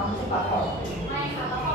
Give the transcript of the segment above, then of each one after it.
欢迎就把。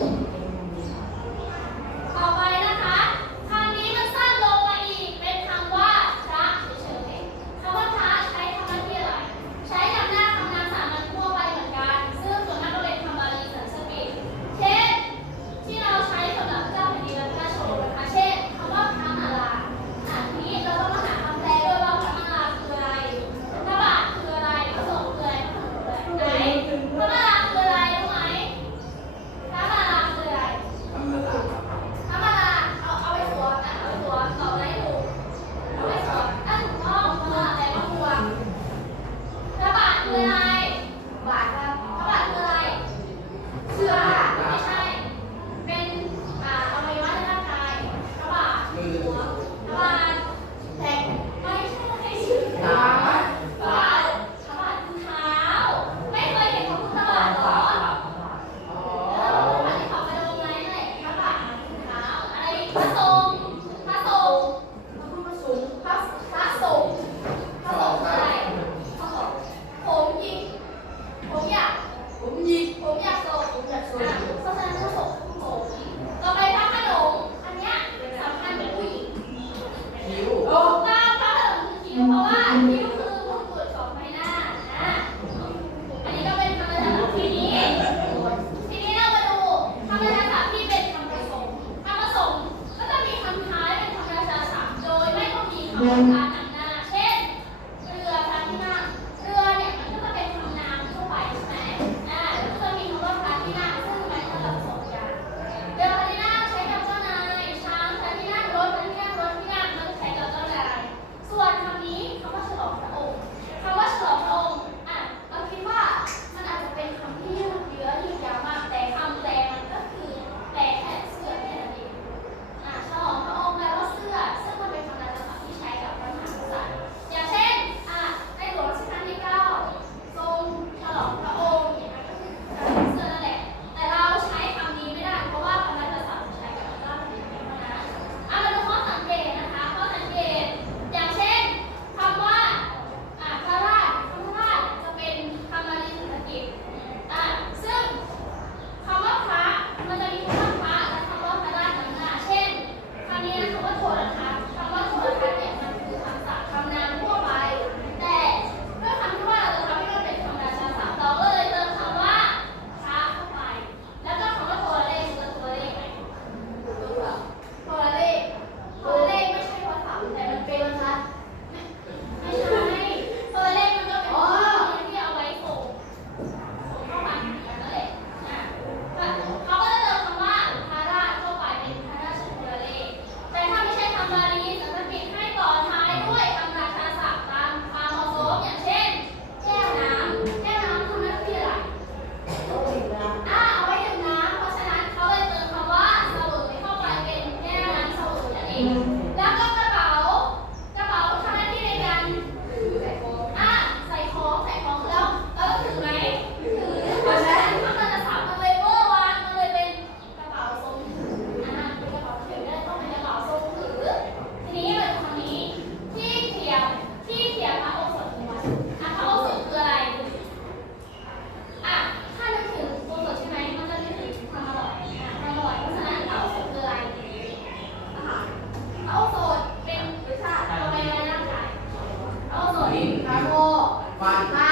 Amen. 아니요. Vai.